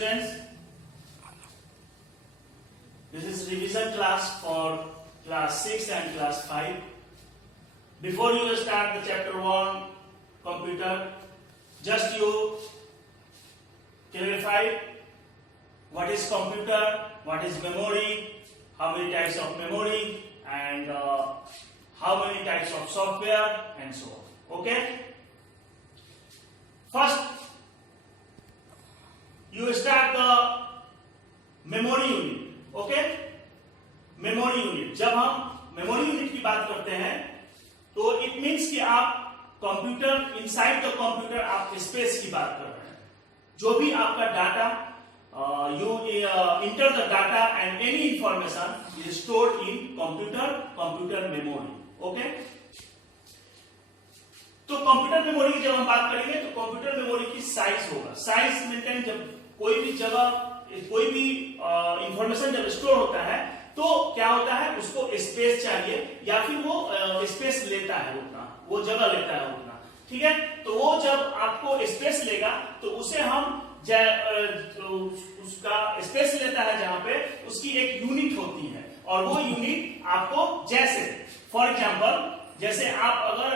students, this is revision class for class 6 and class 5. Before you start the chapter 1 computer, just you clarify what is computer, what is memory, how many types of memory, and how many types of software, and so on. Okay? First, you start the memory unit. Okay? Memory unit. जब हम memory unit की बात करते हैं तो it means कि आप computer, inside the computer आप स्पेस की बात कर रहे हैं. जो भी आपका data, you enter the data and any information is stored in computer memory. Okay? तो कंप्यूटर मेमोरी की जब हम बात करेंगे तो कंप्यूटर मेमोरी की साइज होगा. साइज मेंटेन, जब कोई भी जगह कोई भी इंफॉर्मेशन जब स्टोर होता है तो क्या होता है, उसको स्पेस चाहिए या फिर वो स्पेस लेता है उतना, वो जगह लेता है उतना. ठीक है? तो वो जब आपको स्पेस लेगा तो उसे हम उसका स्पेस लेता है जहां पे उसकी एक यूनिट होती है और वो यूनिट आपको, जैसे फॉर एग्जांपल, जैसे आप अगर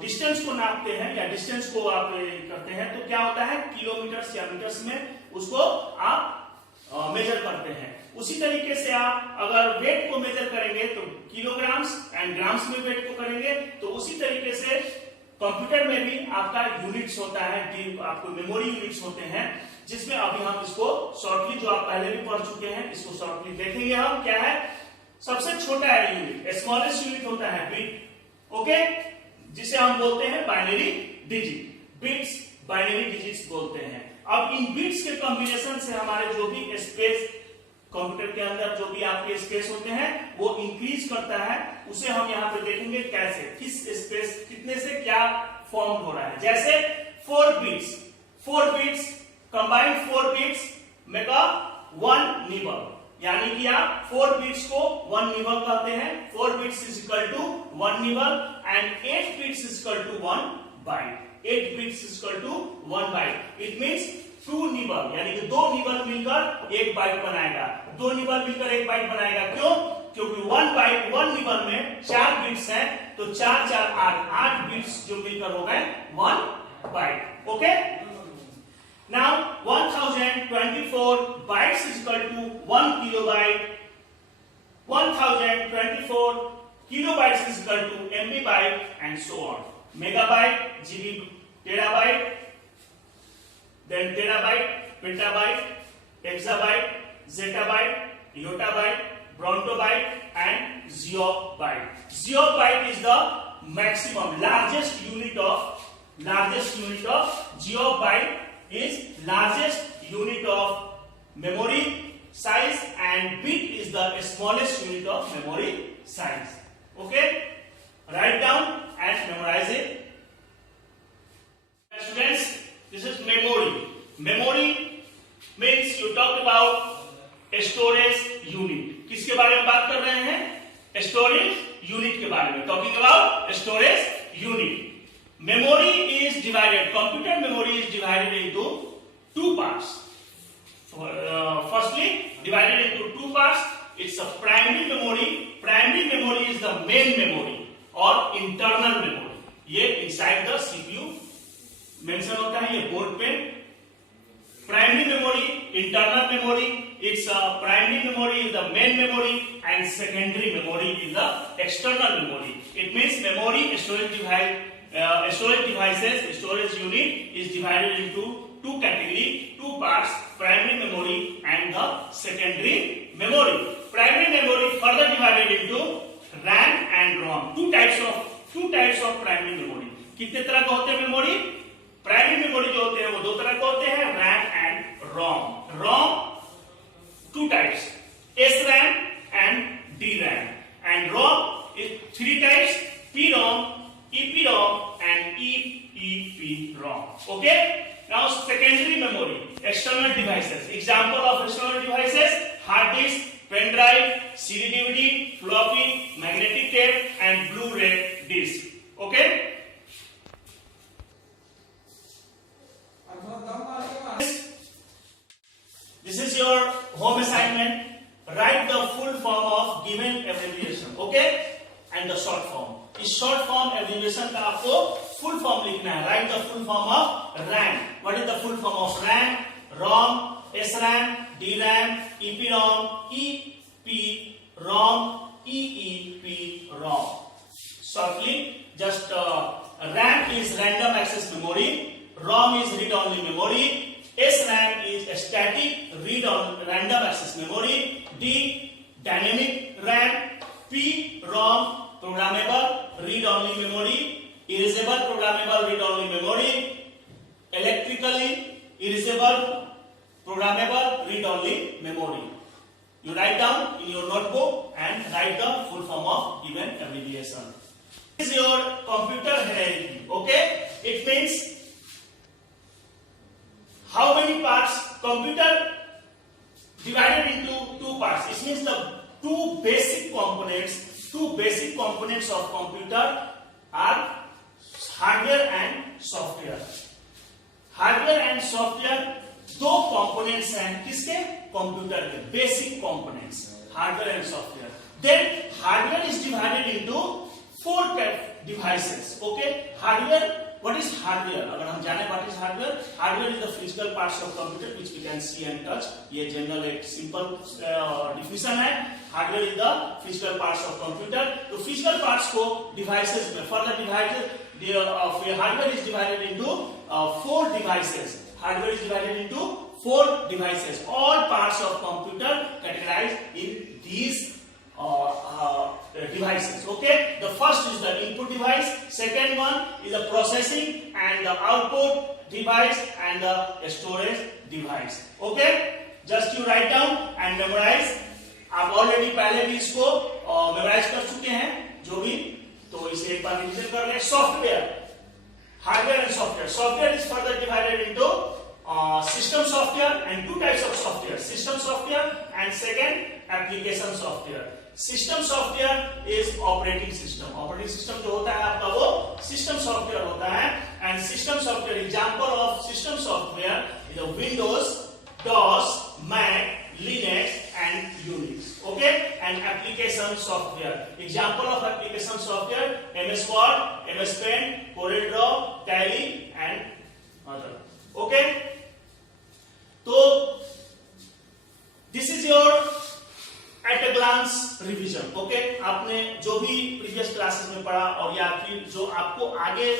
डिस्टेंस को नापते हैं या डिस्टेंस को आप करते हैं तो क्या होता है, किलोमीटर्स या मीटर्स में उसको आप मेजर करते हैं. उसी तरीके से आप अगर वेट को मेजर करेंगे तो किलोग्राम्स एंड ग्राम्स में वेट को करेंगे. तो उसी तरीके से कंप्यूटर में भी आपका यूनिट्स होता है, आपको मेमोरी यूनिट्स होते हैं, जिसमें अभी हम इसको शॉर्टली, जो आप पहले भी पढ़ चुके हैं, इसको शॉर्टली देखेंगे. हम क्या है, सबसे छोटा है यूनिट, स्मॉलेस्ट यूनिट होता है बिट. ओके? जिसे हम बोलते हैं binary digit. Bits binary digits बोलते हैं. अब इन बिट्स के कॉम्बिनेशन से हमारे जो भी स्पेस, कंप्यूटर के अंदर जो भी आपके स्पेस होते हैं वो इंक्रीज करता है. उसे हम यहाँ पे देखेंगे कैसे, किस स्पेस, कितने से क्या फॉर्म हो रहा है. जैसे 4 bits combined 4 bits make a 1 nibble. यानी कि आप 4 बिट्स को 1 निबल कहते हैं. 4 bits is equal to 1 nibble and 8 bits is equal to 1 byte. 8 bits is equal to 1 byte. It means 2 nibble, यानी कि 2 निबल मिलकर 1 बाइट बनाएगा. 2 निबल मिलकर 1 बाइट बनाएगा. क्यों? क्योंकि 1 बाइट, 1 निबल में 4 बिट्स हैं, तो 4 4 8 बिट्स जो मिलकर हो गए 1 bite. Okay? Now 1024 bytes is equal to 1 kilobyte. 1024 kilobytes is equal to MB byte and so on. Megabyte, GB, terabyte, then terabyte, petabyte, exabyte, zettabyte, yottabyte, brontobyte and zeobyte. Zeobyte is the maximum, largest unit of zeobyte is largest unit of memory size and bit is the smallest unit of memory size. Okay? Write down and memorize it. Students, this is memory. Memory means you talk about storage unit. किसके बारे में बात कर रहे हैं? Storage unit के बारे में. Talking about storage unit. Memory is divided. Computer memory is divided into 2 parts. Firstly, divided into 2 parts. It's a primary memory. Primary memory is the main memory or internal memory. ये inside the CPU mention होता है, ये board पे. Primary memory, internal memory. It's a primary memory is the main memory and secondary memory is the external memory. It means memory storage devices, storage unit is divided into 2 categories, 2 parts, primary memory and the secondary memory. Primary memory further divided into RAM and ROM. Two types of primary memory. कितने तरह का होते हैं memory? Primary memory जो होते हैं वो 2 तरह के होते हैं, RAM and ROM. ROM 2 types, SRAM and DRAM, and ROM is 3 types, PROM, EPROM and EEPROM. Okay? Now secondary memory, external devices. Example of external devices: hard disk, pen drive, CD DVD, floppy, magnetic tape and Blu-ray disc. Okay? Form. इस short form abbreviation का आपको full form लिखना है। Write the full form of RAM. What is the full form of RAM? ROM, SRAM, DRAM, EPROM, EPROM, EEPROM. Shortly, just RAM is random access memory, ROM is read-only memory, SRAM is a static random access memory, D dynamic RAM, PROM programmable read-only memory, erasable programmable read-only memory, electrically erasable programmable read-only memory. You write down in your notebook and write the full form of given abbreviation. This is your computer hierarchy. Okay? It means how many parts? Computer divided into two parts. It means the two basic components of computer are hardware and software. Hardware and software दो components हैं किसके? Computer के basic components, hardware and software. Then hardware is divided into 4 devices. Okay, hardware, what is hardware? अगर हम जाने what is hardware, hardware is the physical parts of computer which we can see and touch. ये general एक simple definition है। Hardware is the physical parts of computer. तो physical parts को devices में further divided, hardware is divided into 4 devices. Hardware is divided into 4 devices. All parts of computer categorized in these devices. Okay. The first is the input device. Second one is the processing and the output device and the storage device. Okay. Just you write down and memorize. आप already पहले भी इसको memorise कर चुके हैं जो भी, तो इसे एक बार रिवीजन कर लें। Software, hardware and software. Software is further divided into system software and 2 types of software, system software and second application software. System software is operating system. Operating system जो होता है आपका वो system software होता है। And system software, example of system software is a Windows, DOS, Mac, Linux and Unix. Okay, and application software, example of application software MS Word, MS Paint, CorelDRAW, Tally and other. Okay, तो this is your at a glance revision. Okay, आपने जो भी previous classes में पढ़ा और या फिर जो आपको आगे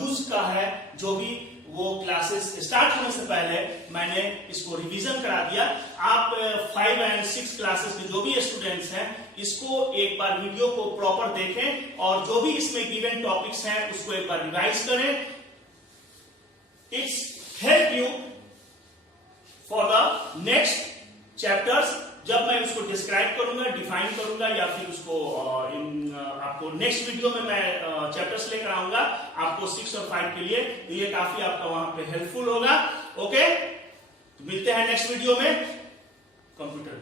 यूज का है, जो भी वो क्लासेस स्टार्ट होने से पहले मैंने इसको रिवीजन करा दिया। आप 5 और 6 क्लासेस के जो भी स्टूडेंट्स हैं इसको एक बार वीडियो को प्रॉपर देखें और जो भी इसमें गिवन टॉपिक्स हैं उसको एक बार रिवाइज करें। It's help you for the next chapters. जब मैं उसको डिस्क्राइब करूंगा, डिफाइन करूंगा या फिर उसको आपको नेक्स्ट वीडियो में मैं चैप्टर्स लेकर आऊंगा आपको 6 और 5 के लिए, तो ये काफी आपका वहां पे हेल्पफुल होगा। ओके, मिलते हैं नेक्स्ट वीडियो में कंप्यूटर।